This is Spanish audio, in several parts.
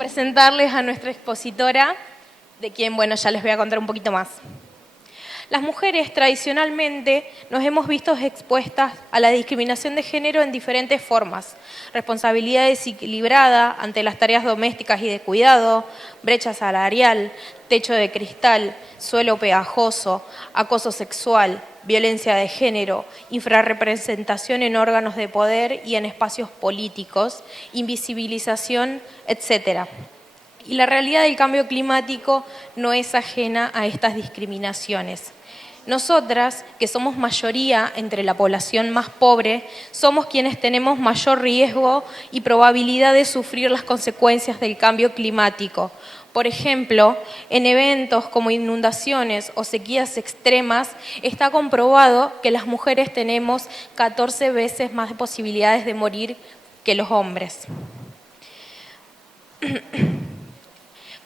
presentarles a nuestra expositora, de quien, bueno, ya les voy a contar un poquito más. Las mujeres tradicionalmente nos hemos visto expuestas a la discriminación de género en diferentes formas. Responsabilidad desequilibrada ante las tareas domésticas y de cuidado, brecha salarial, techo de cristal, suelo pegajoso, acoso sexual, violencia de género, infrarrepresentación en órganos de poder y en espacios políticos, invisibilización, etc. Y la realidad del cambio climático no es ajena a estas discriminaciones. Nosotras, que somos mayoría entre la población más pobre, somos quienes tenemos mayor riesgo y probabilidad de sufrir las consecuencias del cambio climático. Por ejemplo, en eventos como inundaciones o sequías extremas, está comprobado que las mujeres tenemos 14 veces más posibilidades de morir que los hombres.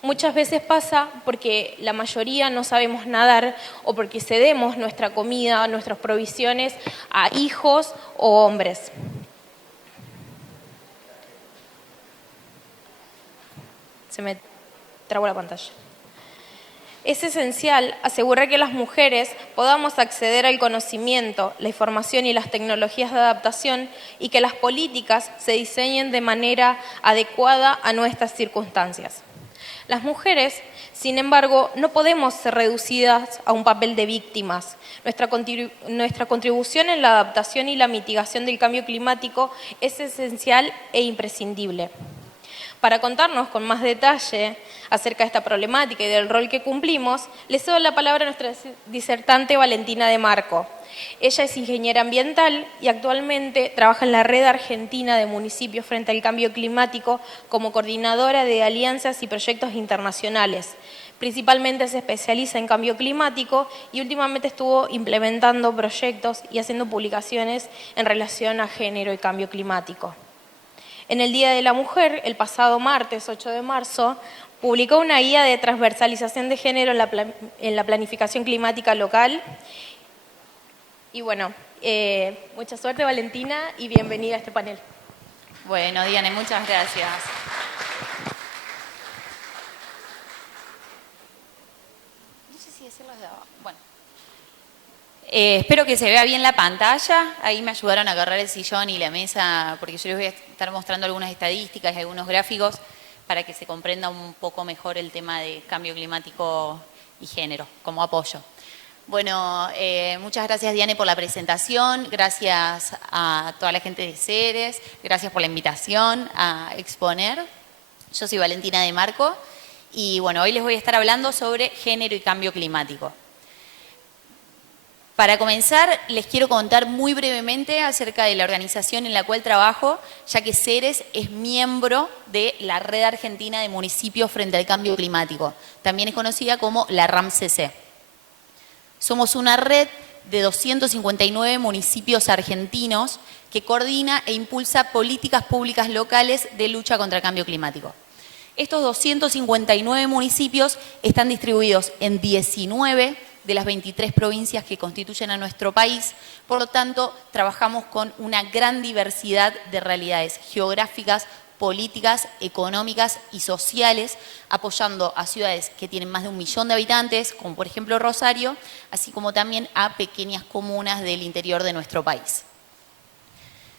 Muchas veces pasa porque la mayoría no sabemos nadar o porque cedemos nuestra comida, nuestras provisiones a hijos o hombres. Se me trabó la pantalla. Es esencial asegurar que las mujeres podamos acceder al conocimiento, la información y las tecnologías de adaptación y que las políticas se diseñen de manera adecuada a nuestras circunstancias. Las mujeres, sin embargo, no podemos ser reducidas a un papel de víctimas. Nuestra contribución en la adaptación y la mitigación del cambio climático es esencial e imprescindible. Para contarnos con más detalle acerca de esta problemática y del rol que cumplimos, le cedo la palabra a nuestra disertante Valentina de Marco. Ella es ingeniera ambiental y actualmente trabaja en la Red Argentina de Municipios frente al Cambio Climático como coordinadora de alianzas y proyectos internacionales. Principalmente se especializa en cambio climático y últimamente estuvo implementando proyectos y haciendo publicaciones en relación a género y cambio climático. En el Día de la Mujer, el pasado martes 8 de marzo, publicó una guía de transversalización de género en la planificación climática local. Y bueno, mucha suerte Valentina y bienvenida a este panel. Bueno, Diane, muchas gracias. No sé si hacerlos de abajo. Bueno. Espero que se vea bien la pantalla. Ahí me ayudaron a agarrar el sillón y la mesa, porque yo les voy a estar mostrando algunas estadísticas y algunos gráficos para que se comprenda un poco mejor el tema de cambio climático y género, como apoyo. Bueno, muchas gracias Diane por la presentación, gracias a toda la gente de Ceres, gracias por la invitación a exponer. Yo soy Valentina de Marco y bueno, hoy les voy a estar hablando sobre género y cambio climático. Para comenzar, les quiero contar muy brevemente acerca de la organización en la cual trabajo, ya que Ceres es miembro de la Red Argentina de Municipios frente al Cambio Climático. También es conocida como la RAMCC. Somos una red de 259 municipios argentinos que coordina e impulsa políticas públicas locales de lucha contra el cambio climático. Estos 259 municipios están distribuidos en 19 de las 23 provincias que constituyen a nuestro país. Por lo tanto, trabajamos con una gran diversidad de realidades geográficas, políticas, económicas y sociales, apoyando a ciudades que tienen más de 1 millón de habitantes, como por ejemplo Rosario, así como también a pequeñas comunas del interior de nuestro país.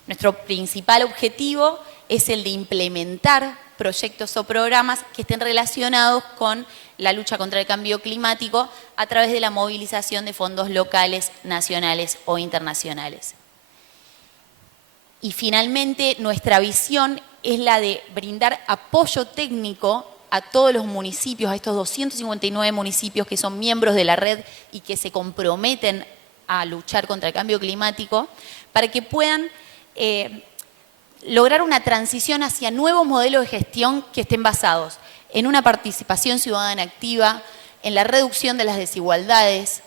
Nuestro principal objetivo es el de implementar proyectos o programas que estén relacionados con la lucha contra el cambio climático a través de la movilización de fondos locales, nacionales o internacionales. Y finalmente, nuestra visión es la de brindar apoyo técnico a todos los municipios, a estos 259 municipios que son miembros de la red y que se comprometen a luchar contra el cambio climático, para que puedan lograr una transición hacia nuevos modelos de gestión que estén basados en una participación ciudadana activa, en la reducción de las desigualdades,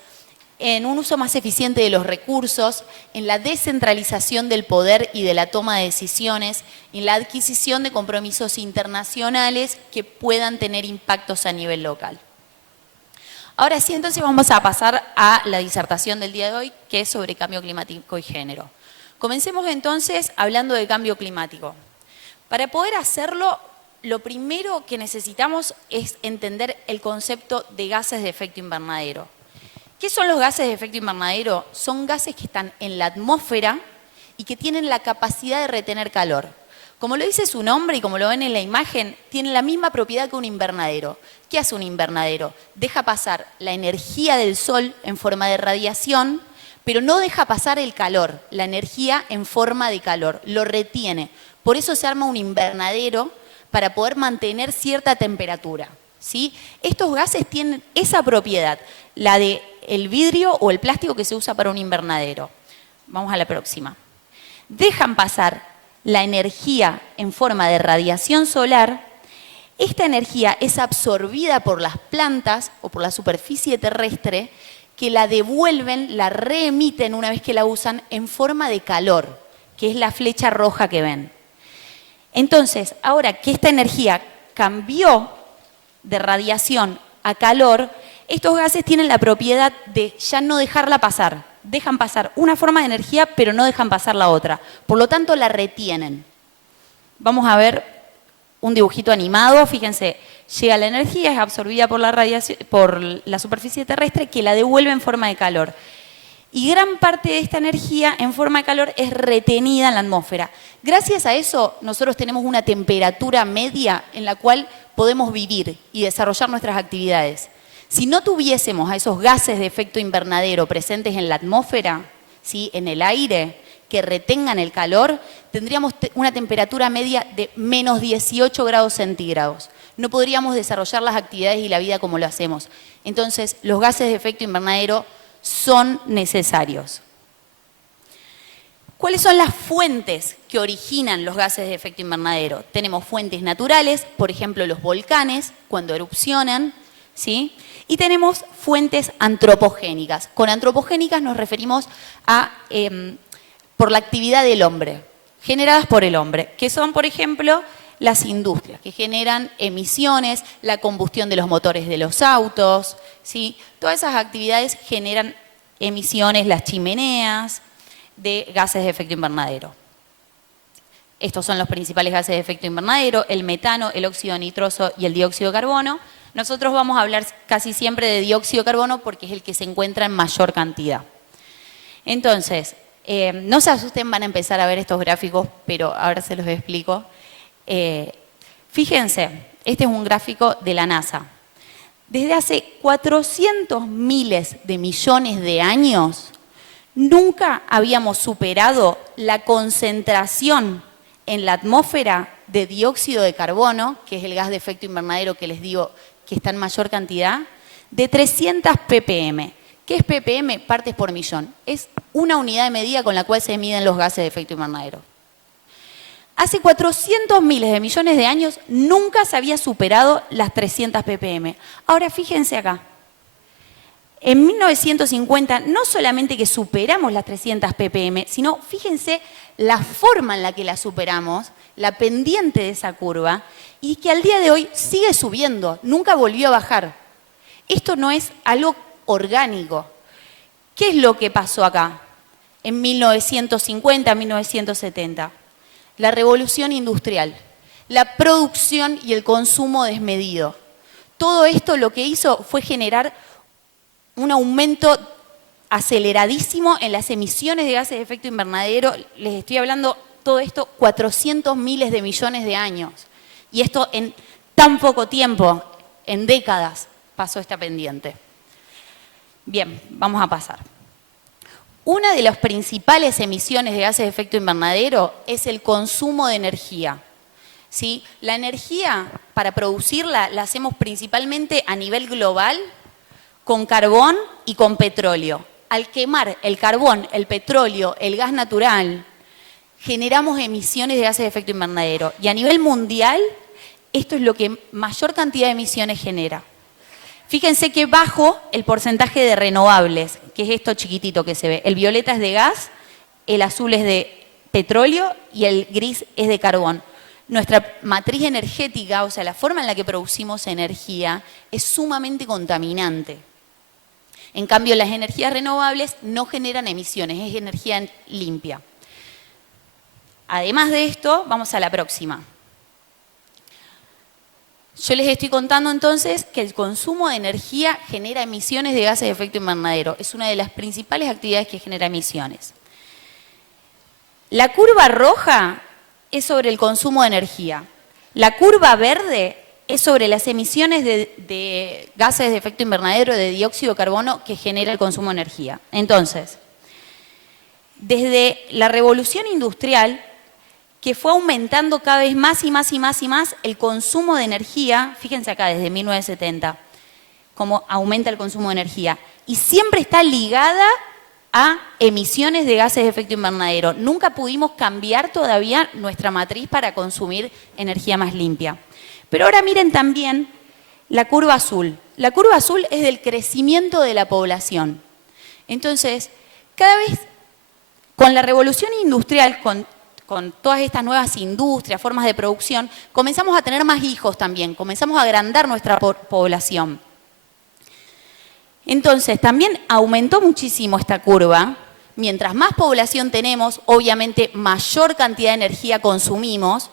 en un uso más eficiente de los recursos, en la descentralización del poder y de la toma de decisiones, en la adquisición de compromisos internacionales que puedan tener impactos a nivel local. Ahora sí, entonces vamos a pasar a la disertación del día de hoy, que es sobre cambio climático y género. Comencemos entonces hablando de cambio climático. Para poder hacerlo, lo primero que necesitamos es entender el concepto de gases de efecto invernadero. ¿Qué son los gases de efecto invernadero? Son gases que están en la atmósfera y que tienen la capacidad de retener calor. Como lo dice su nombre y como lo ven en la imagen, tienen la misma propiedad que un invernadero. ¿Qué hace un invernadero? Deja pasar la energía del sol en forma de radiación, pero no deja pasar el calor, la energía en forma de calor, lo retiene. Por eso se arma un invernadero para poder mantener cierta temperatura, ¿sí? Estos gases tienen esa propiedad, la del vidrio o el plástico que se usa para un invernadero. Vamos a la próxima. Dejan pasar la energía en forma de radiación solar. Esta energía es absorbida por las plantas o por la superficie terrestre que la devuelven, la reemiten una vez que la usan en forma de calor, que es la flecha roja que ven. Entonces, ahora que esta energía cambió de radiación a calor, estos gases tienen la propiedad de ya no dejarla pasar. Dejan pasar una forma de energía, pero no dejan pasar la otra. Por lo tanto, la retienen. Vamos a ver un dibujito animado. Fíjense, llega la energía, es absorbida por la radiación, por la superficie terrestre, que la devuelve en forma de calor. Y gran parte de esta energía en forma de calor es retenida en la atmósfera. Gracias a eso, nosotros tenemos una temperatura media en la cual podemos vivir y desarrollar nuestras actividades. Si no tuviésemos a esos gases de efecto invernadero presentes en la atmósfera, ¿sí?, en el aire, que retengan el calor, tendríamos una temperatura media de menos 18 grados centígrados. No podríamos desarrollar las actividades y la vida como lo hacemos. Entonces, los gases de efecto invernadero son necesarios. ¿Cuáles son las fuentes que originan los gases de efecto invernadero? Tenemos fuentes naturales, por ejemplo, los volcanes, cuando erupcionan, ¿sí? Y tenemos fuentes antropogénicas. Con antropogénicas nos referimos a por la actividad del hombre, generadas por el hombre, que son, por ejemplo, las industrias, que generan emisiones, la combustión de los motores de los autos, ¿sí? Todas esas actividades generan emisiones, las chimeneas de gases de efecto invernadero. Estos son los principales gases de efecto invernadero, el metano, el óxido nitroso y el dióxido de carbono. Nosotros vamos a hablar casi siempre de dióxido de carbono porque es el que se encuentra en mayor cantidad. Entonces, no se asusten, van a empezar a ver estos gráficos, pero ahora se los explico. Fíjense, este es un gráfico de la NASA. Desde hace 400 miles de millones de años, nunca habíamos superado la concentración en la atmósfera de dióxido de carbono, que es el gas de efecto invernadero que les digo que está en mayor cantidad, de 300 ppm. ¿Qué es ppm? Partes por millón. Es una unidad de medida con la cual se miden los gases de efecto invernadero. Hace 400 miles de millones de años nunca se había superado las 300 ppm. Ahora fíjense acá. En 1950 no solamente que superamos las 300 ppm, sino fíjense la forma en la que la superamos, la pendiente de esa curva, y que al día de hoy sigue subiendo, nunca volvió a bajar. Esto no es algo orgánico. ¿Qué es lo que pasó acá en 1950, 1970? La revolución industrial, la producción y el consumo desmedido. Todo esto lo que hizo fue generar un aumento aceleradísimo en las emisiones de gases de efecto invernadero. Les estoy hablando todo esto 400 miles de millones de años. Y esto en tan poco tiempo, en décadas, pasó esta pendiente. Bien, vamos a pasar. Una de las principales emisiones de gases de efecto invernadero es el consumo de energía. ¿Sí? La energía, para producirla, la hacemos principalmente a nivel global con carbón y con petróleo. Al quemar el carbón, el petróleo, el gas natural, generamos emisiones de gases de efecto invernadero. Y a nivel mundial, esto es lo que mayor cantidad de emisiones genera. Fíjense que bajo el porcentaje de renovables, que es esto chiquitito que se ve. El violeta es de gas, el azul es de petróleo y el gris es de carbón. Nuestra matriz energética, o sea, la forma en la que producimos energía, es sumamente contaminante. En cambio, las energías renovables no generan emisiones, es energía limpia. Además de esto, vamos a la próxima. Yo les estoy contando entonces que el consumo de energía genera emisiones de gases de efecto invernadero. Es una de las principales actividades que genera emisiones. La curva roja es sobre el consumo de energía. La curva verde es sobre las emisiones de gases de efecto invernadero, de dióxido de carbono que genera el consumo de energía. Entonces, desde la revolución industrial, que fue aumentando cada vez más y más y más y más el consumo de energía, fíjense acá, desde 1970, cómo aumenta el consumo de energía, y siempre está ligada a emisiones de gases de efecto invernadero. Nunca pudimos cambiar todavía nuestra matriz para consumir energía más limpia. Pero ahora miren también la curva azul. La curva azul es del crecimiento de la población. Entonces, cada vez con la revolución industrial, con todas estas nuevas industrias, formas de producción, comenzamos a tener más hijos también, comenzamos a agrandar nuestra población. Entonces, también aumentó muchísimo esta curva. Mientras más población tenemos, obviamente mayor cantidad de energía consumimos.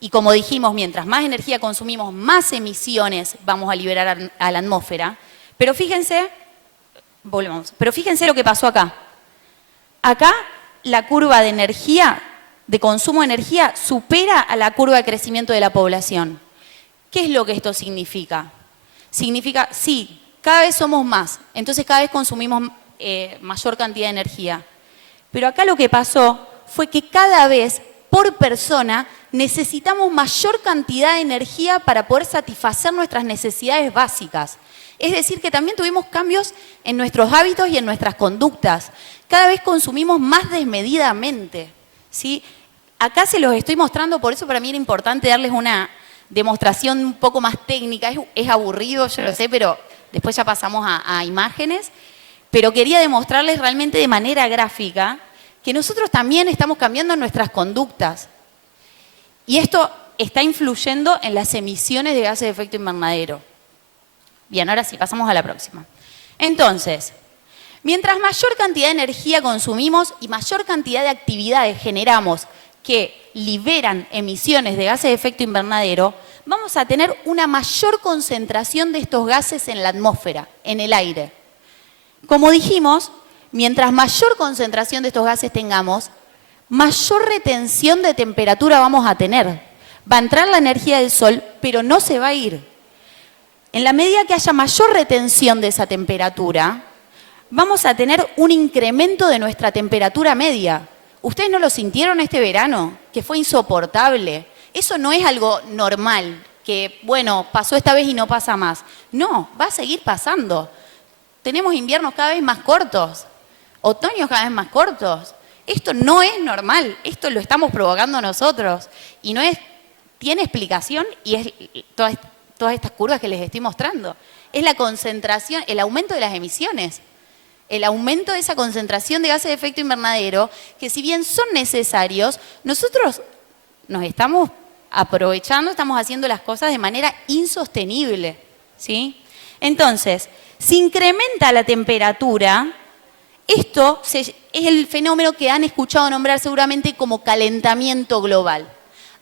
Y como dijimos, mientras más energía consumimos, más emisiones vamos a liberar a la atmósfera. Pero fíjense, volvemos, pero fíjense lo que pasó acá. Acá la curva de energía, de consumo de energía, supera a la curva de crecimiento de la población. ¿Qué es lo que esto significa? Significa, sí, cada vez somos más, entonces cada vez consumimos mayor cantidad de energía. Pero acá lo que pasó fue que cada vez, por persona, necesitamos mayor cantidad de energía para poder satisfacer nuestras necesidades básicas. Es decir, que también tuvimos cambios en nuestros hábitos y en nuestras conductas. Cada vez consumimos más desmedidamente, ¿sí? Acá se los estoy mostrando, por eso para mí era importante darles una demostración un poco más técnica. Es aburrido, yo lo sé, pero después ya pasamos a imágenes. Pero quería demostrarles realmente de manera gráfica que nosotros también estamos cambiando nuestras conductas. Y esto está influyendo en las emisiones de gases de efecto invernadero. Bien, ahora sí, pasamos a la próxima. Entonces, mientras mayor cantidad de energía consumimos y mayor cantidad de actividades generamos que liberan emisiones de gases de efecto invernadero, vamos a tener una mayor concentración de estos gases en la atmósfera, en el aire. Como dijimos, mientras mayor concentración de estos gases tengamos, mayor retención de temperatura vamos a tener. Va a entrar la energía del sol, pero no se va a ir. En la medida que haya mayor retención de esa temperatura, vamos a tener un incremento de nuestra temperatura media. ¿Ustedes no lo sintieron este verano? Que fue insoportable. Eso no es algo normal, que bueno, pasó esta vez y no pasa más. No, va a seguir pasando. Tenemos inviernos cada vez más cortos, otoños cada vez más cortos. Esto no es normal, esto lo estamos provocando nosotros. Y no es, tiene explicación y es todas estas curvas que les estoy mostrando. Es la concentración, el aumento de las emisiones. El aumento de esa concentración de gases de efecto invernadero, que si bien son necesarios, nosotros nos estamos aprovechando, estamos haciendo las cosas de manera insostenible, ¿sí? Entonces, si incrementa la temperatura, esto es el fenómeno que han escuchado nombrar seguramente como calentamiento global.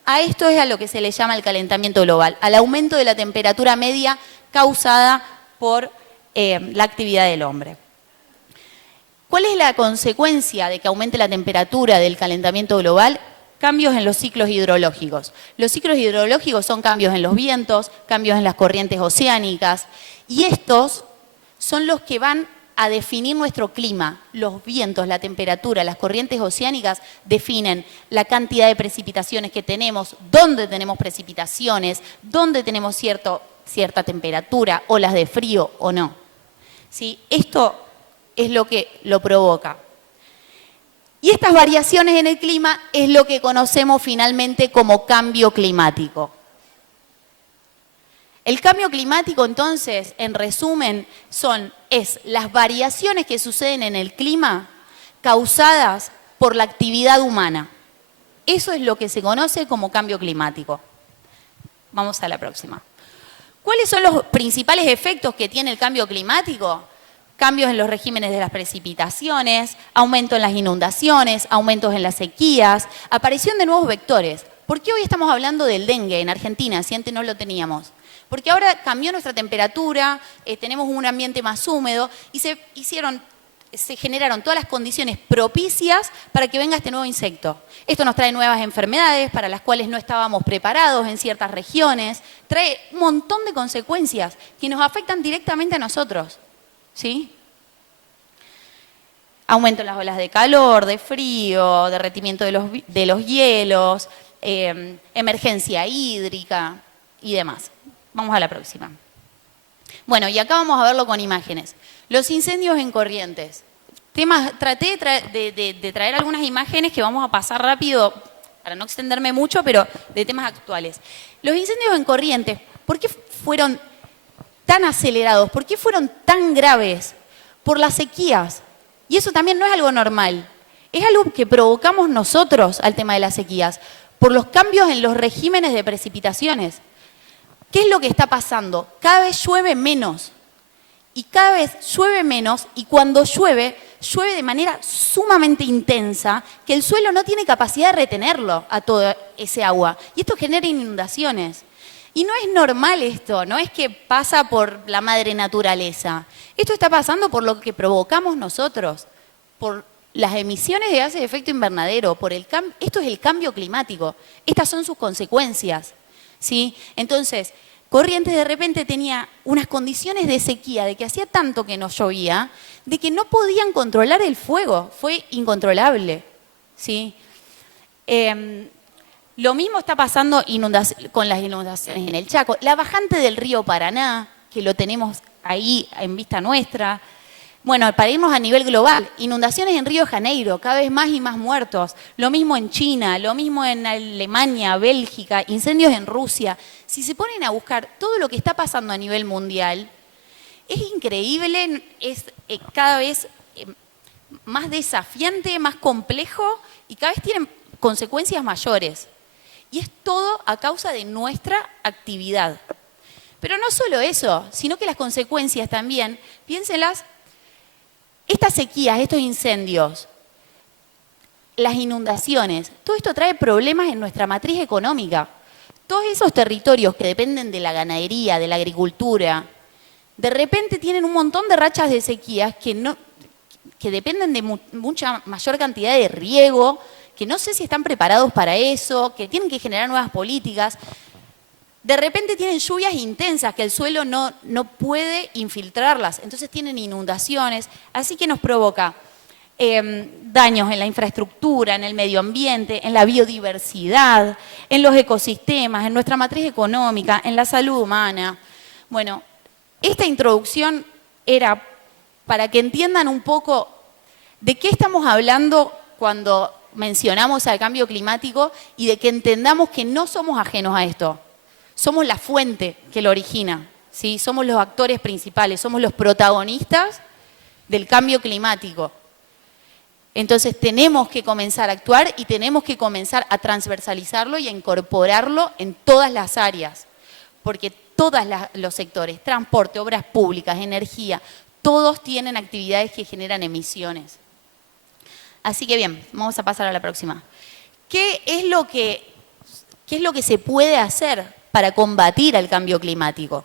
A esto es a lo que se le llama el calentamiento global, al aumento de la temperatura media causada por la actividad del hombre. ¿Cuál es la consecuencia de que aumente la temperatura del calentamiento global? Cambios en los ciclos hidrológicos. Los ciclos hidrológicos son cambios en los vientos, cambios en las corrientes oceánicas, y estos son los que van a definir nuestro clima. Los vientos, la temperatura, las corrientes oceánicas definen la cantidad de precipitaciones que tenemos, dónde tenemos precipitaciones, dónde tenemos cierta temperatura, olas de frío o no. ¿Sí? Esto es lo que lo provoca. Y estas variaciones en el clima es lo que conocemos finalmente como cambio climático. El cambio climático, entonces, en resumen, es las variaciones que suceden en el clima causadas por la actividad humana. Eso es lo que se conoce como cambio climático. Vamos a la próxima. ¿Cuáles son los principales efectos que tiene el cambio climático? Cambios en los regímenes de las precipitaciones, aumento en las inundaciones, aumentos en las sequías, aparición de nuevos vectores. ¿Por qué hoy estamos hablando del dengue en Argentina, si antes no lo teníamos? Porque ahora cambió nuestra temperatura, tenemos un ambiente más húmedo y se generaron todas las condiciones propicias para que venga este nuevo insecto. Esto nos trae nuevas enfermedades para las cuales no estábamos preparados en ciertas regiones, trae un montón de consecuencias que nos afectan directamente a nosotros, ¿sí? Aumento en las olas de calor, de frío, derretimiento de los hielos, emergencia hídrica y demás. Vamos a la próxima. Bueno, y acá vamos a verlo con imágenes. Los incendios en corrientes. Traté de traer algunas imágenes que vamos a pasar rápido para no extenderme mucho, pero de temas actuales. Los incendios en corrientes, ¿por qué fueron tan acelerados? ¿Por qué fueron tan graves? Por las sequías. Y eso también no es algo normal. Es algo que provocamos nosotros al tema de las sequías, por los cambios en los regímenes de precipitaciones. ¿Qué es lo que está pasando? Cada vez llueve menos. Y cada vez llueve menos, y cuando llueve, llueve de manera sumamente intensa, que el suelo no tiene capacidad de retenerlo a todo ese agua. Y esto genera inundaciones. Y no es normal esto, no es que pasa por la madre naturaleza. Esto está pasando por lo que provocamos nosotros, por las emisiones de gases de efecto invernadero, esto es el cambio climático. Estas son sus consecuencias, ¿sí? Entonces, Corrientes de repente tenía unas condiciones de sequía, de que hacía tanto que no llovía, de que no podían controlar el fuego, fue incontrolable, ¿sí? Lo mismo está pasando con las inundaciones en el Chaco. La bajante del río Paraná, que lo tenemos ahí en vista nuestra. Bueno, para irnos a nivel global, inundaciones en Río de Janeiro, cada vez más y más muertos. Lo mismo en China, lo mismo en Alemania, Bélgica, incendios en Rusia. Si se ponen a buscar todo lo que está pasando a nivel mundial, es increíble, es cada vez más desafiante, más complejo y cada vez tienen consecuencias mayores. Y es todo a causa de nuestra actividad. Pero no solo eso, sino que las consecuencias también, piénsenlas, estas sequías, estos incendios, las inundaciones, todo esto trae problemas en nuestra matriz económica. Todos esos territorios que dependen de la ganadería, de la agricultura, de repente tienen un montón de rachas de sequías que dependen de mucha mayor cantidad de riego, que no sé si están preparados para eso, que tienen que generar nuevas políticas. De repente tienen lluvias intensas que el suelo no puede infiltrarlas, entonces tienen inundaciones, así que nos provoca daños en la infraestructura, en el medio ambiente, en la biodiversidad, en los ecosistemas, en nuestra matriz económica, en la salud humana. Bueno, esta introducción era para que entiendan un poco de qué estamos hablando cuando mencionamos al cambio climático y de que entendamos que no somos ajenos a esto. Somos la fuente que lo origina, ¿sí? Somos los actores principales, somos los protagonistas del cambio climático. Entonces tenemos que comenzar a actuar y tenemos que comenzar a transversalizarlo y a incorporarlo en todas las áreas, porque todos los sectores, transporte, obras públicas, energía, todos tienen actividades que generan emisiones. Así que bien, vamos a pasar a la próxima. ¿Qué es lo que se puede hacer para combatir al cambio climático?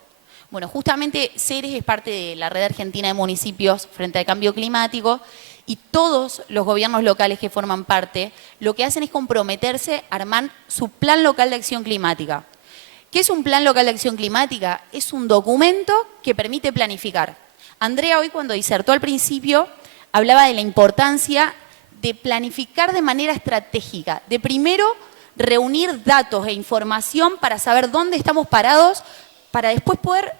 Bueno, justamente Ceres es parte de la Red Argentina de Municipios frente al cambio climático y todos los gobiernos locales que forman parte lo que hacen es comprometerse a armar su plan local de acción climática. ¿Qué es un plan local de acción climática? Es un documento que permite planificar. Andrea hoy cuando disertó al principio hablaba de la importancia de planificar de manera estratégica, de primero reunir datos e información para saber dónde estamos parados, para después poder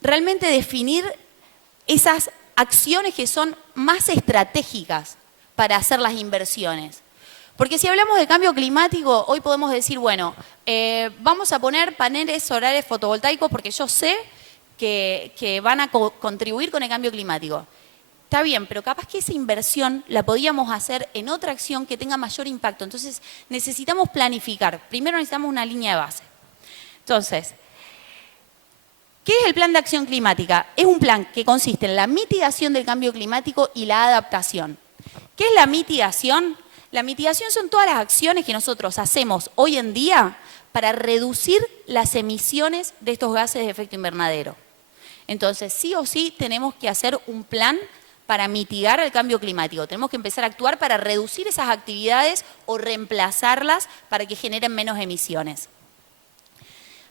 realmente definir esas acciones que son más estratégicas para hacer las inversiones. Porque si hablamos de cambio climático, hoy podemos decir, bueno, vamos a poner paneles solares fotovoltaicos porque yo sé que van a contribuir con el cambio climático. Está bien, pero capaz que esa inversión la podíamos hacer en otra acción que tenga mayor impacto. Entonces, necesitamos planificar. Primero necesitamos una línea de base. Entonces, ¿qué es el plan de acción climática? Es un plan que consiste en la mitigación del cambio climático y la adaptación. ¿Qué es la mitigación? La mitigación son todas las acciones que nosotros hacemos hoy en día para reducir las emisiones de estos gases de efecto invernadero. Entonces, sí o sí tenemos que hacer un plan para mitigar el cambio climático. Tenemos que empezar a actuar para reducir esas actividades o reemplazarlas para que generen menos emisiones.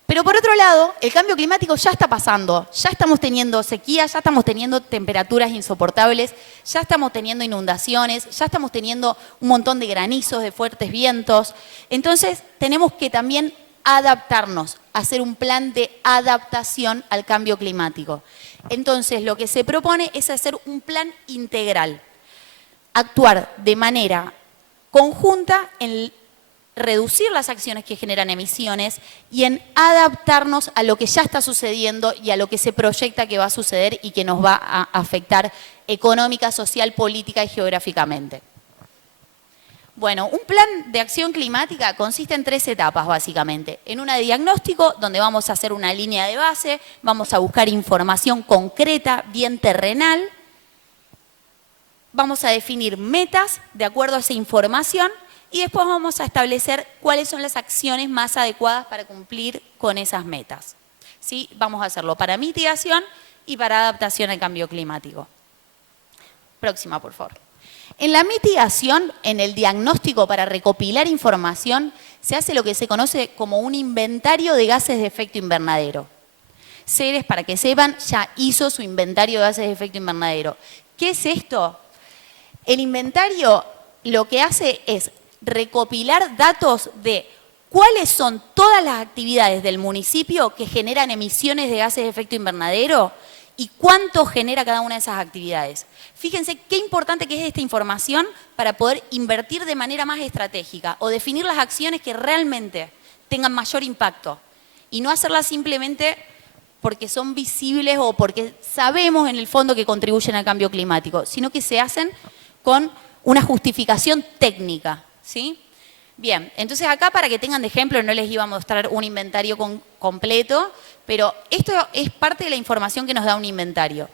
Pero por otro lado, el cambio climático ya está pasando. Ya estamos teniendo sequías, ya estamos teniendo temperaturas insoportables, ya estamos teniendo inundaciones, ya estamos teniendo un montón de granizos, de fuertes vientos. Entonces, tenemos que también adaptarnos, hacer un plan de adaptación al cambio climático. Entonces, lo que se propone es hacer un plan integral, actuar de manera conjunta en reducir las acciones que generan emisiones y en adaptarnos a lo que ya está sucediendo y a lo que se proyecta que va a suceder y que nos va a afectar económica, social, política y geográficamente. Bueno, un plan de acción climática consiste en 3 etapas básicamente. En una de diagnóstico, donde vamos a hacer una línea de base, vamos a buscar información concreta, bien terrenal, vamos a definir metas de acuerdo a esa información y después vamos a establecer cuáles son las acciones más adecuadas para cumplir con esas metas. ¿Sí? Vamos a hacerlo para mitigación y para adaptación al cambio climático. Próxima, por favor. En la mitigación, en el diagnóstico para recopilar información, se hace lo que se conoce como un inventario de gases de efecto invernadero. Ceres, para que sepan, ya hizo su inventario de gases de efecto invernadero. ¿Qué es esto? El inventario lo que hace es recopilar datos de cuáles son todas las actividades del municipio que generan emisiones de gases de efecto invernadero y cuánto genera cada una de esas actividades. Fíjense qué importante que es esta información para poder invertir de manera más estratégica o definir las acciones que realmente tengan mayor impacto y no hacerlas simplemente porque son visibles o porque sabemos en el fondo que contribuyen al cambio climático, sino que se hacen con una justificación técnica. ¿Sí? Bien, entonces acá para que tengan de ejemplo, no les iba a mostrar un inventario completo, pero esto es parte de la información que nos da un inventario.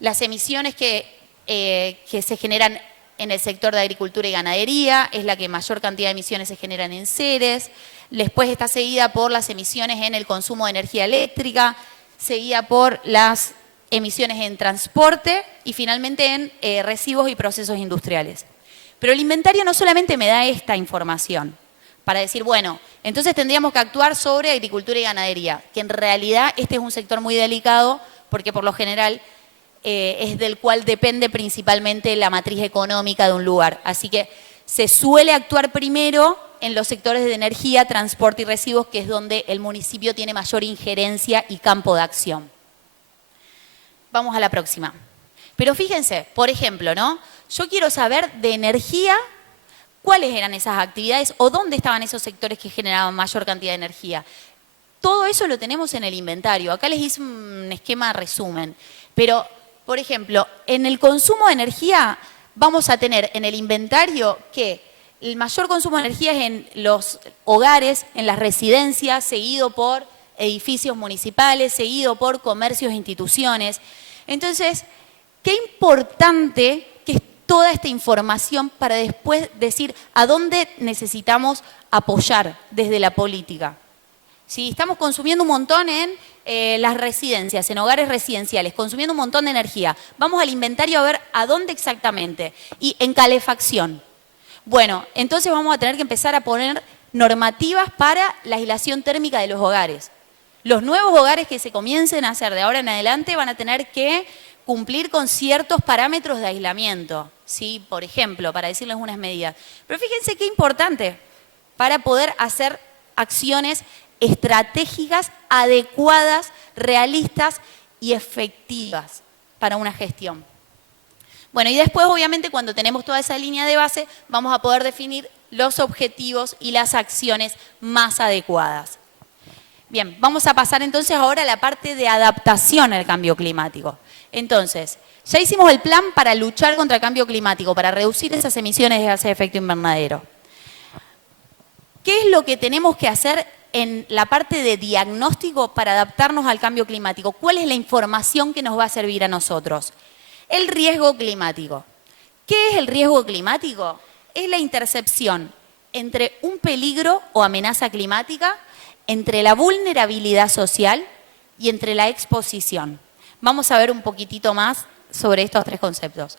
Las emisiones que se generan en el sector de agricultura y ganadería, es la que mayor cantidad de emisiones se generan en Ceres, después está seguida por las emisiones en el consumo de energía eléctrica, seguida por las emisiones en transporte y finalmente en residuos y procesos industriales. Pero el inventario no solamente me da esta información para decir, bueno, entonces tendríamos que actuar sobre agricultura y ganadería, que en realidad este es un sector muy delicado porque por lo general es del cual depende principalmente la matriz económica de un lugar. Así que se suele actuar primero en los sectores de energía, transporte y residuos, que es donde el municipio tiene mayor injerencia y campo de acción. Vamos a la próxima. Pero fíjense, por ejemplo, ¿no? Yo quiero saber de energía cuáles eran esas actividades o dónde estaban esos sectores que generaban mayor cantidad de energía. Todo eso lo tenemos en el inventario. Acá les hice un esquema resumen. Pero, por ejemplo, en el consumo de energía vamos a tener en el inventario que el mayor consumo de energía es en los hogares, en las residencias, seguido por edificios municipales, seguido por comercios e instituciones. Entonces, qué importante que es toda esta información para después decir a dónde necesitamos apoyar desde la política. Si estamos consumiendo un montón en las residencias, en hogares residenciales, consumiendo un montón de energía, vamos al inventario a ver a dónde exactamente. Y en calefacción. Bueno, entonces vamos a tener que empezar a poner normativas para la aislación térmica de los hogares. Los nuevos hogares que se comiencen a hacer de ahora en adelante van a tener que cumplir con ciertos parámetros de aislamiento, ¿sí? Por ejemplo, para decirles unas medidas. Pero fíjense qué importante para poder hacer acciones estratégicas, adecuadas, realistas y efectivas para una gestión. Bueno, y después, obviamente, cuando tenemos toda esa línea de base, vamos a poder definir los objetivos y las acciones más adecuadas. Bien, vamos a pasar entonces ahora a la parte de adaptación al cambio climático. Entonces, ya hicimos el plan para luchar contra el cambio climático, para reducir esas emisiones de gases de efecto invernadero. ¿Qué es lo que tenemos que hacer en la parte de diagnóstico para adaptarnos al cambio climático? ¿Cuál es la información que nos va a servir a nosotros? El riesgo climático. ¿Qué es el riesgo climático? es la intercepción entre un peligro o amenaza climática, entre la vulnerabilidad social y entre la exposición. Vamos a ver un poquitito más sobre estos tres conceptos.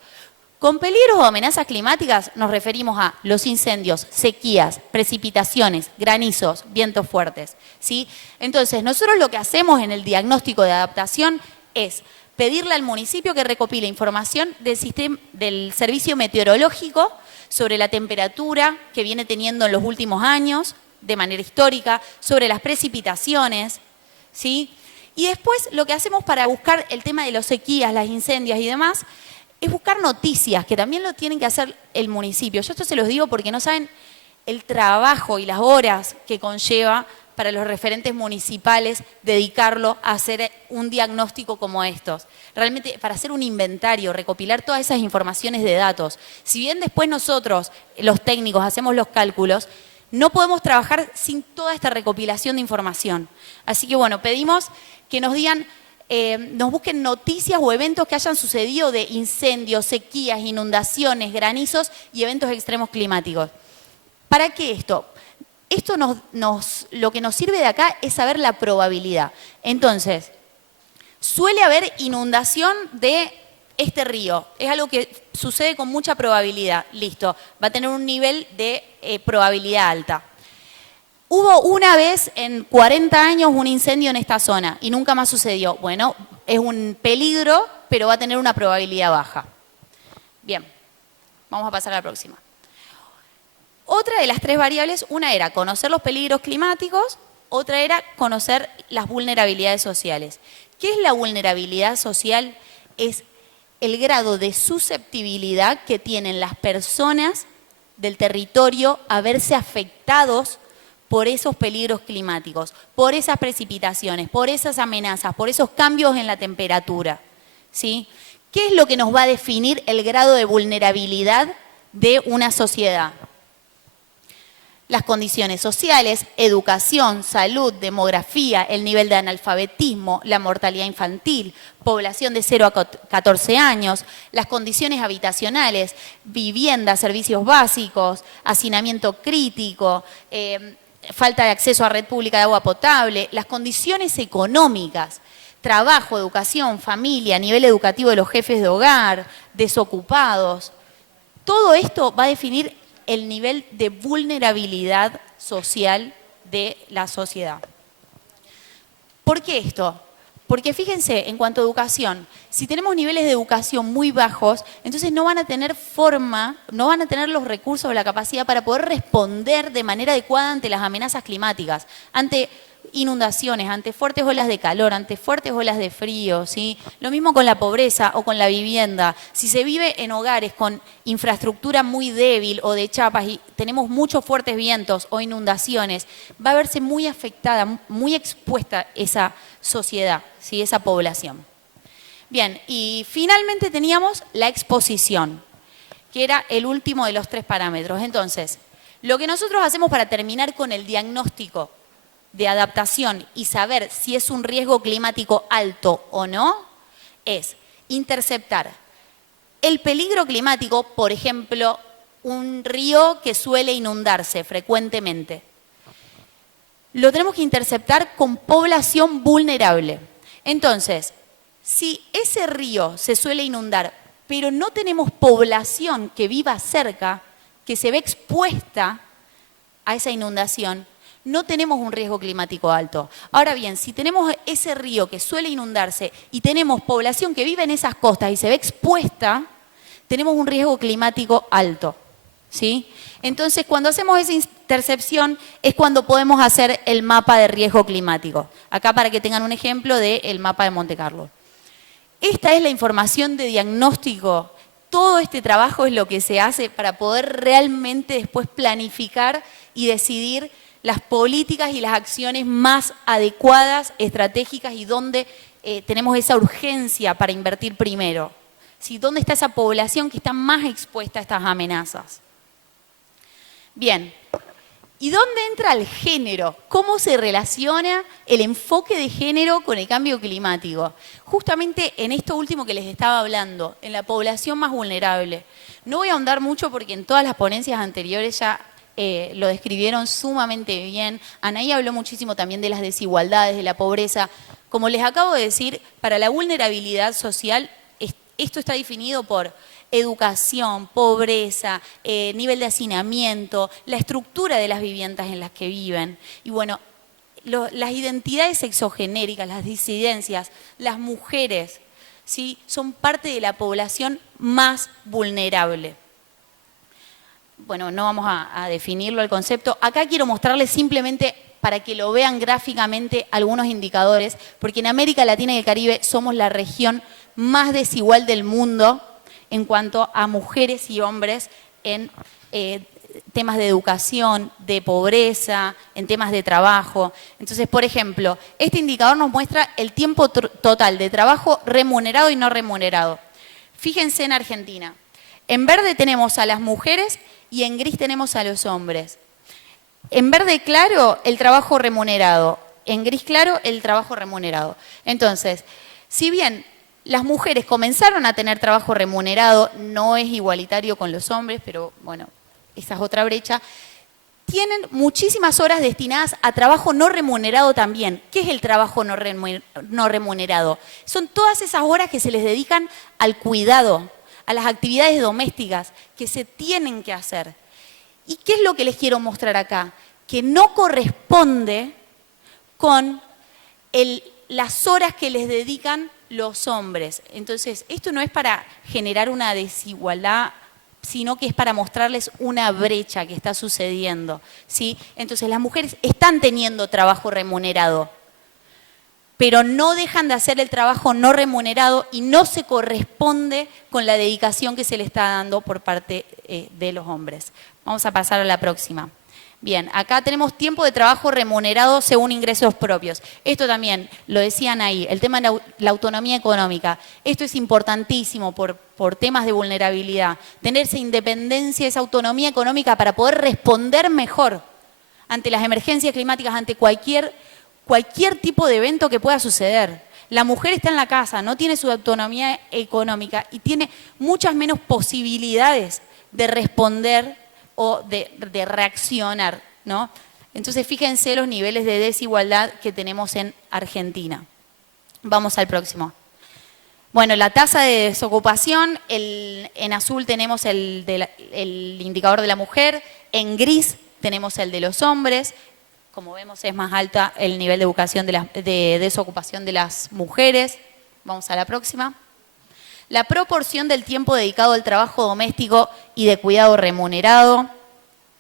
Con peligros o amenazas climáticas nos referimos a los incendios, sequías, precipitaciones, granizos, vientos fuertes, ¿sí? Entonces, nosotros lo que hacemos en el diagnóstico de adaptación es pedirle al municipio que recopile información del servicio meteorológico sobre la temperatura que viene teniendo en los últimos años, de manera histórica, sobre las precipitaciones, ¿sí? Y después lo que hacemos para buscar el tema de las sequías, las incendios y demás, es buscar noticias, que también lo tienen que hacer el municipio. Yo esto se los digo porque no saben el trabajo y las horas que conlleva para los referentes municipales dedicarlo a hacer un diagnóstico como estos. Realmente para hacer un inventario, recopilar todas esas informaciones de datos. Si bien después nosotros, los técnicos, hacemos los cálculos, no podemos trabajar sin toda esta recopilación de información. Así que bueno, pedimos que nos digan, nos busquen noticias o eventos que hayan sucedido de incendios, sequías, inundaciones, granizos y eventos extremos climáticos. ¿Para qué esto? Esto lo que nos sirve de acá es saber la probabilidad. Entonces, suele haber inundación de este río. Es algo que sucede con mucha probabilidad. Listo, va a tener un nivel de probabilidad alta. Hubo una vez en 40 años un incendio en esta zona y nunca más sucedió. Bueno, es un peligro, pero va a tener una probabilidad baja. Bien, vamos a pasar a la próxima. Otra de las tres variables, una era conocer los peligros climáticos, otra era conocer las vulnerabilidades sociales. ¿Qué es la vulnerabilidad social? Es el grado de susceptibilidad que tienen las personas del territorio a verse afectados por esos peligros climáticos, por esas precipitaciones, por esas amenazas, por esos cambios en la temperatura, ¿sí? ¿Qué es lo que nos va a definir el grado de vulnerabilidad de una sociedad? Las condiciones sociales, educación, salud, demografía, el nivel de analfabetismo, la mortalidad infantil, población de 0 a 14 años, las condiciones habitacionales, vivienda, servicios básicos, hacinamiento crítico, falta de acceso a red pública de agua potable, las condiciones económicas, trabajo, educación, familia, nivel educativo de los jefes de hogar, desocupados. Todo esto va a definir el nivel de vulnerabilidad social de la sociedad. ¿Por qué esto? Porque fíjense, en cuanto a educación, si tenemos niveles de educación muy bajos, entonces no van a tener forma, no van a tener los recursos o la capacidad para poder responder de manera adecuada ante las amenazas climáticas, ante inundaciones, ante fuertes olas de calor, ante fuertes olas de frío, ¿sí? Lo mismo con la pobreza o con la vivienda. Si se vive en hogares con infraestructura muy débil o de chapas y tenemos muchos fuertes vientos o inundaciones, va a verse muy afectada, muy expuesta esa sociedad, ¿sí? Esa población. Bien, y finalmente teníamos la exposición, que era el último de los tres parámetros. Entonces, lo que nosotros hacemos para terminar con el diagnóstico de adaptación y saber si es un riesgo climático alto o no, es interceptar el peligro climático, por ejemplo, un río que suele inundarse frecuentemente. Lo tenemos que interceptar con población vulnerable. Entonces, si ese río se suele inundar, pero no tenemos población que viva cerca, que se ve expuesta a esa inundación, no tenemos un riesgo climático alto. Ahora bien, si tenemos ese río que suele inundarse y tenemos población que vive en esas costas y se ve expuesta, tenemos un riesgo climático alto, ¿sí? Entonces, cuando hacemos esa intercepción es cuando podemos hacer el mapa de riesgo climático. Acá para que tengan un ejemplo del mapa de Monte Carlo. Esta es la información de diagnóstico. Todo este trabajo es lo que se hace para poder realmente después planificar y decidir las políticas y las acciones más adecuadas, estratégicas y donde tenemos esa urgencia para invertir primero. ¿Sí? ¿Dónde está esa población que está más expuesta a estas amenazas? Bien, ¿Y dónde entra el género? ¿Cómo se relaciona el enfoque de género con el cambio climático? Justamente en esto último que les estaba hablando, en la población más vulnerable. No voy a ahondar mucho porque en todas las ponencias anteriores ya lo describieron sumamente bien. Anaí habló muchísimo también de las desigualdades, de la pobreza. Como les acabo de decir, para la vulnerabilidad social, esto está definido por educación, pobreza, nivel de hacinamiento, la estructura de las viviendas en las que viven. Y bueno, las identidades sexogenéricas, las disidencias, las mujeres, ¿sí?, son parte de la población más vulnerable. Bueno, no vamos a definirlo el concepto. Acá quiero mostrarles simplemente para que lo vean gráficamente algunos indicadores, porque en América Latina y el Caribe somos la región más desigual del mundo en cuanto a mujeres y hombres en temas de educación, de pobreza, en temas de trabajo. Entonces, por ejemplo, este indicador nos muestra el tiempo total de trabajo remunerado y no remunerado. Fíjense en Argentina. En verde tenemos a las mujeres y en gris tenemos a los hombres. En verde claro, el trabajo remunerado. En gris claro, el trabajo remunerado. Entonces, si bien las mujeres comenzaron a tener trabajo remunerado, no es igualitario con los hombres, pero bueno, esa es otra brecha, tienen muchísimas horas destinadas a trabajo no remunerado también. ¿Qué es el trabajo no remunerado? Son todas esas horas que se les dedican al cuidado, a las actividades domésticas que se tienen que hacer. ¿Y qué es lo que les quiero mostrar acá? Que no corresponde con las horas que les dedican los hombres. Entonces, esto no es para generar una desigualdad, sino que es para mostrarles una brecha que está sucediendo, ¿sí? Entonces, las mujeres están teniendo trabajo remunerado, pero no dejan de hacer el trabajo no remunerado y no se corresponde con la dedicación que se le está dando por parte de los hombres. Vamos a pasar a la próxima. Bien, acá tenemos tiempo de trabajo remunerado según ingresos propios. Esto también, lo decían ahí, el tema de la autonomía económica. Esto es importantísimo por temas de vulnerabilidad. Tener esa independencia, esa autonomía económica para poder responder mejor ante las emergencias climáticas, ante cualquier tipo de evento que pueda suceder. La mujer está en la casa, no tiene su autonomía económica y tiene muchas menos posibilidades de responder o de reaccionar, ¿no? Entonces, fíjense los niveles de desigualdad que tenemos en Argentina. Vamos al próximo. Bueno, la tasa de desocupación, en azul tenemos el indicador de la mujer, en gris tenemos el de los hombres. Como vemos, es más alta el nivel de educación de desocupación de las mujeres. Vamos a la próxima. La proporción del tiempo dedicado al trabajo doméstico y de cuidado remunerado.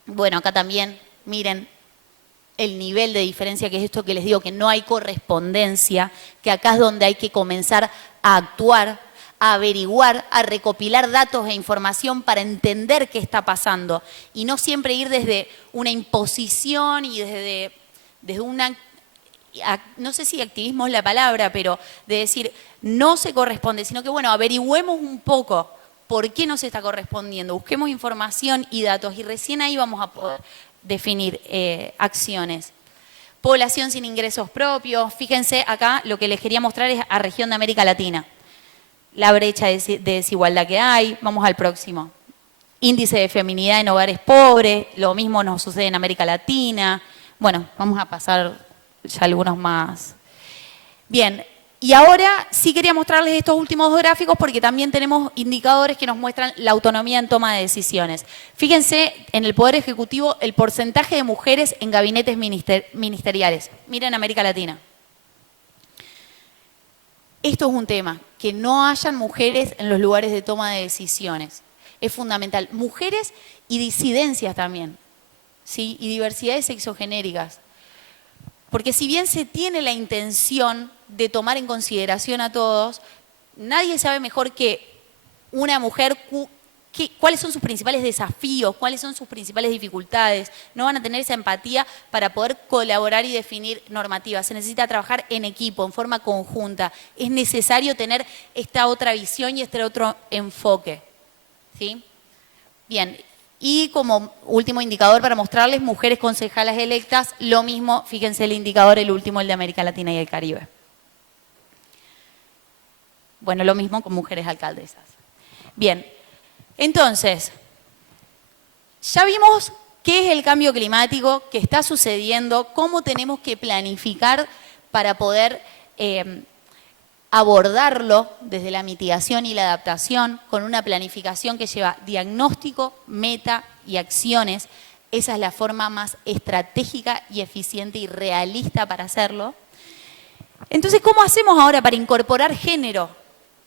Bueno, acá también, miren el nivel de diferencia, que es esto que les digo, que no hay correspondencia, que acá es donde hay que comenzar a actuar, a averiguar, a recopilar datos e información para entender qué está pasando. Y no siempre ir desde una imposición y desde una, no sé si activismo es la palabra, pero de decir, no se corresponde, sino que bueno, averigüemos un poco por qué no se está correspondiendo, busquemos información y datos y recién ahí vamos a poder definir acciones. Población sin ingresos propios, fíjense acá lo que les quería mostrar es a región de América Latina. La brecha de desigualdad que hay, vamos al próximo. Índice de feminidad en hogares pobres, lo mismo nos sucede en América Latina. Bueno, vamos a pasar ya algunos más. Bien, y ahora sí quería mostrarles estos últimos dos gráficos porque también tenemos indicadores que nos muestran la autonomía en toma de decisiones. Fíjense en el Poder Ejecutivo el porcentaje de mujeres en gabinetes ministeriales. Miren América Latina. Esto es un tema, que no hayan mujeres en los lugares de toma de decisiones. Es fundamental. Mujeres y disidencias también, ¿sí? Y diversidades sexogenéricas. Porque si bien se tiene la intención de tomar en consideración a todos, nadie sabe mejor que una mujer cuáles son sus principales desafíos, cuáles son sus principales dificultades. No van a tener esa empatía para poder colaborar y definir normativas. Se necesita trabajar en equipo, en forma conjunta. Es necesario tener esta otra visión y este otro enfoque, ¿sí? Bien, Y como último indicador para mostrarles, mujeres concejalas electas, lo mismo, fíjense el indicador, el último, el de América Latina y el Caribe. Bueno, lo mismo con mujeres alcaldesas. Bien, entonces, ya vimos qué es el cambio climático, qué está sucediendo, cómo tenemos que planificar para poder abordarlo desde la mitigación y la adaptación con una planificación que lleva diagnóstico, meta y acciones. Esa es la forma más estratégica y eficiente y realista para hacerlo. Entonces, ¿cómo hacemos ahora para incorporar género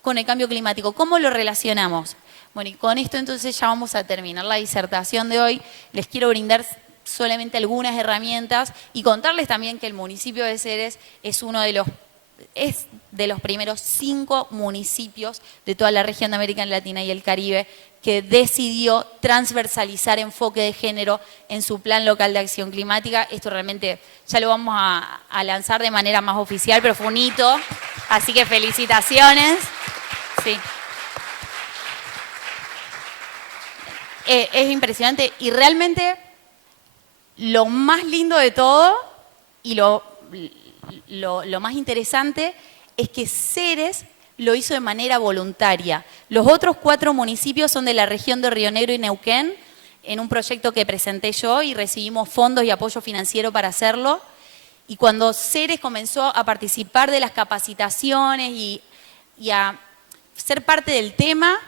con el cambio climático? ¿Cómo lo relacionamos? Bueno, y con esto entonces ya vamos a terminar la disertación de hoy. Les quiero brindar solamente algunas herramientas y contarles también que el municipio de Ceres es de los primeros 5 municipios de toda la región de América Latina y el Caribe que decidió transversalizar enfoque de género en su plan local de acción climática. Esto realmente ya lo vamos a lanzar de manera más oficial, pero fue un hito, así que felicitaciones. Sí. Es impresionante y realmente lo más lindo de todo y lo más interesante es que Ceres lo hizo de manera voluntaria. Los otros 4 municipios son de la región de Río Negro y Neuquén, en un proyecto que presenté yo y recibimos fondos y apoyo financiero para hacerlo. Y cuando Ceres comenzó a participar de las capacitaciones y a ser parte del tema,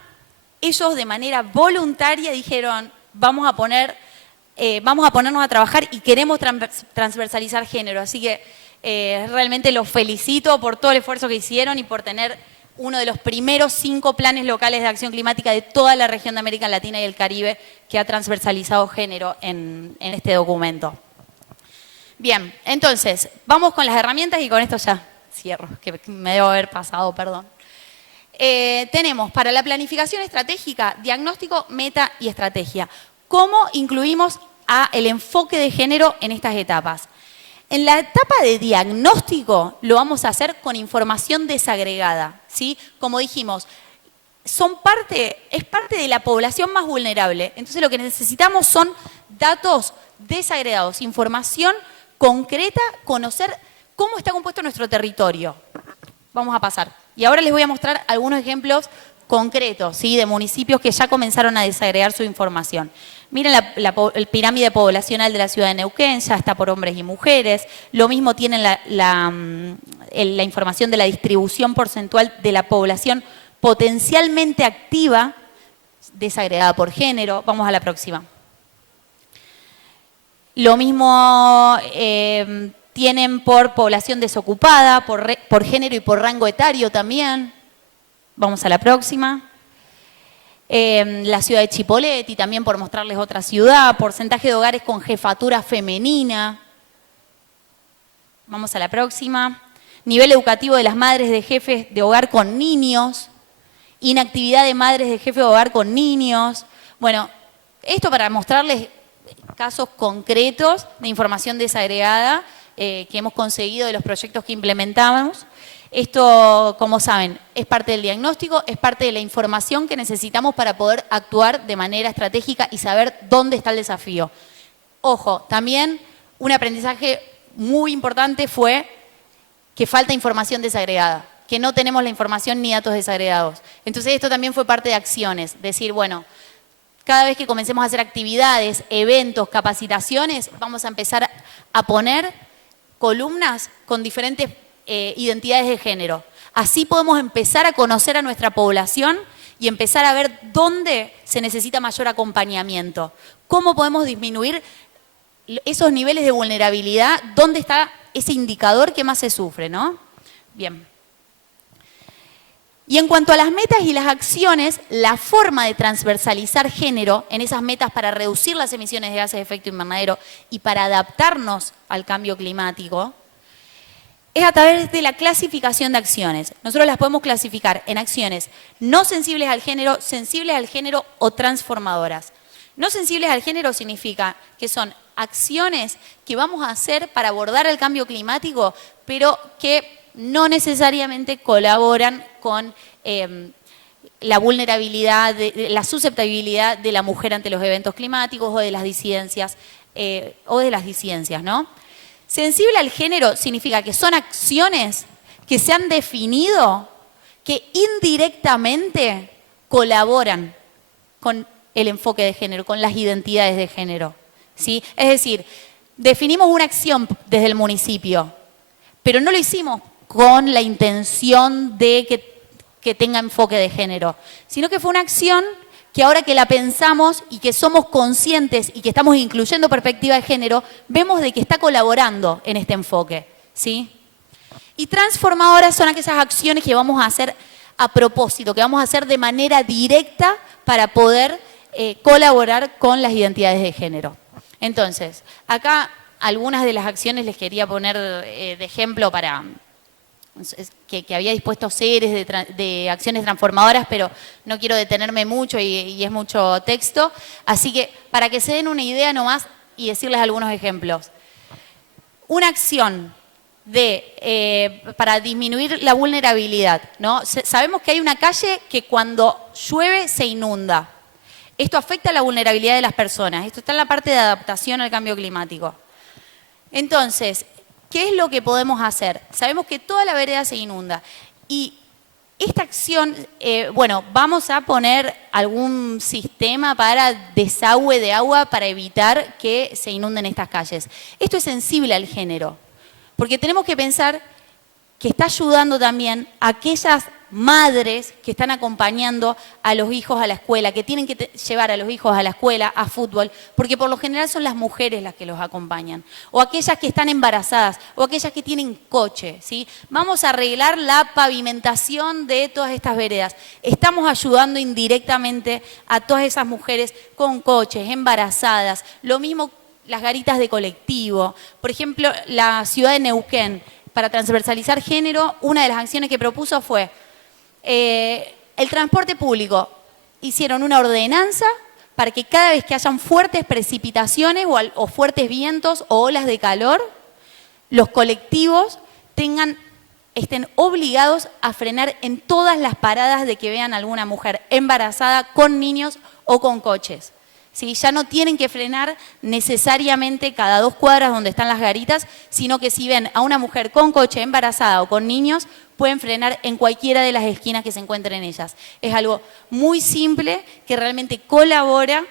ellos de manera voluntaria dijeron, vamos a ponernos a trabajar y queremos transversalizar género. Así que realmente los felicito por todo el esfuerzo que hicieron y por tener uno de los primeros 5 planes locales de acción climática de toda la región de América Latina y el Caribe que ha transversalizado género en este documento. Bien, entonces, vamos con las herramientas y con esto ya cierro, que me debo haber pasado, perdón. Tenemos para la planificación estratégica, diagnóstico, meta y estrategia. ¿Cómo incluimos el enfoque de género en estas etapas? En la etapa de diagnóstico lo vamos a hacer con información desagregada, ¿sí? Como dijimos, es parte de la población más vulnerable. Entonces lo que necesitamos son datos desagregados, información concreta, conocer cómo está compuesto nuestro territorio. Vamos a pasar. Y ahora les voy a mostrar algunos ejemplos concretos, ¿sí? De municipios que ya comenzaron a desagregar su información. Miren el pirámide poblacional de la ciudad de Neuquén, ya está por hombres y mujeres. Lo mismo tienen la información de la distribución porcentual de la población potencialmente activa, desagregada por género. Vamos a la próxima. Lo mismo tienen por población desocupada, por género y por rango etario también. Vamos a la próxima. La ciudad de Chipoleti, también por mostrarles otra ciudad, porcentaje de hogares con jefatura femenina. Vamos a la próxima. Nivel educativo de las madres de jefes de hogar con niños. Inactividad de madres de jefe de hogar con niños. Bueno, esto para mostrarles casos concretos de información desagregada que hemos conseguido de los proyectos que implementamos. Esto, como saben, es parte del diagnóstico, es parte de la información que necesitamos para poder actuar de manera estratégica y saber dónde está el desafío. Ojo, también un aprendizaje muy importante fue que falta información desagregada, que no tenemos la información ni datos desagregados. Entonces esto también fue parte de acciones, decir, bueno, cada vez que comencemos a hacer actividades, eventos, capacitaciones, vamos a empezar a poner columnas con diferentes identidades de género. Así podemos empezar a conocer a nuestra población y empezar a ver dónde se necesita mayor acompañamiento. Cómo podemos disminuir esos niveles de vulnerabilidad, dónde está ese indicador que más se sufre, ¿no? Bien. Y en cuanto a las metas y las acciones, la forma de transversalizar género en esas metas para reducir las emisiones de gases de efecto invernadero y para adaptarnos al cambio climático es a través de la clasificación de acciones. Nosotros las podemos clasificar en acciones no sensibles al género o transformadoras. No sensibles al género significa que son acciones que vamos a hacer para abordar el cambio climático, pero que no necesariamente colaboran con la vulnerabilidad, la susceptibilidad de la mujer ante los eventos climáticos o de las disidencias, ¿no? Sensible al género significa que son acciones que se han definido que indirectamente colaboran con el enfoque de género, con las identidades de género, ¿sí? Es decir, definimos una acción desde el municipio, pero no lo hicimos con la intención de que tenga enfoque de género, sino que fue una acción que ahora que la pensamos y que somos conscientes y que estamos incluyendo perspectiva de género, vemos de que está colaborando en este enfoque, ¿sí? Y transformadoras son aquellas acciones que vamos a hacer a propósito, que vamos a hacer de manera directa para poder colaborar con las identidades de género. Entonces, acá algunas de las acciones les quería poner de ejemplo para que había dispuesto series de acciones transformadoras, pero no quiero detenerme mucho y es mucho texto. Así que para que se den una idea nomás y decirles algunos ejemplos. Una acción para disminuir la vulnerabilidad, ¿no? Sabemos que hay una calle que cuando llueve se inunda. Esto afecta la vulnerabilidad de las personas. Esto está en la parte de adaptación al cambio climático. Entonces, ¿qué es lo que podemos hacer? Sabemos que toda la vereda se inunda y esta acción, bueno, vamos a poner algún sistema para desagüe de agua para evitar que se inunden estas calles. Esto es sensible al género, porque tenemos que pensar que está ayudando también a aquellas madres que están acompañando a los hijos a la escuela, que tienen que llevar a los hijos a la escuela, a fútbol, porque por lo general son las mujeres las que los acompañan, o aquellas que están embarazadas, o aquellas que tienen coche, ¿sí? Vamos a arreglar la pavimentación de todas estas veredas. Estamos ayudando indirectamente a todas esas mujeres con coches, embarazadas, lo mismo las garitas de colectivo. Por ejemplo, la ciudad de Neuquén, para transversalizar género, una de las acciones que propuso fue el transporte público. Hicieron una ordenanza para que cada vez que hayan fuertes precipitaciones o fuertes vientos o olas de calor, los colectivos estén obligados a frenar en todas las paradas de que vean alguna mujer embarazada con niños o con coches. ¿Sí? Ya no tienen que frenar necesariamente cada 2 cuadras donde están las garitas, sino que si ven a una mujer con coche embarazada o con niños, pueden frenar en cualquiera de las esquinas que se encuentren ellas. Es algo muy simple que realmente colabora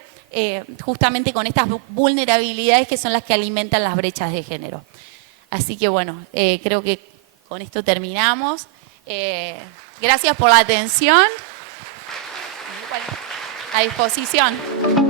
justamente con estas vulnerabilidades que son las que alimentan las brechas de género. Así que bueno, creo que con esto terminamos. Gracias por la atención. A disposición.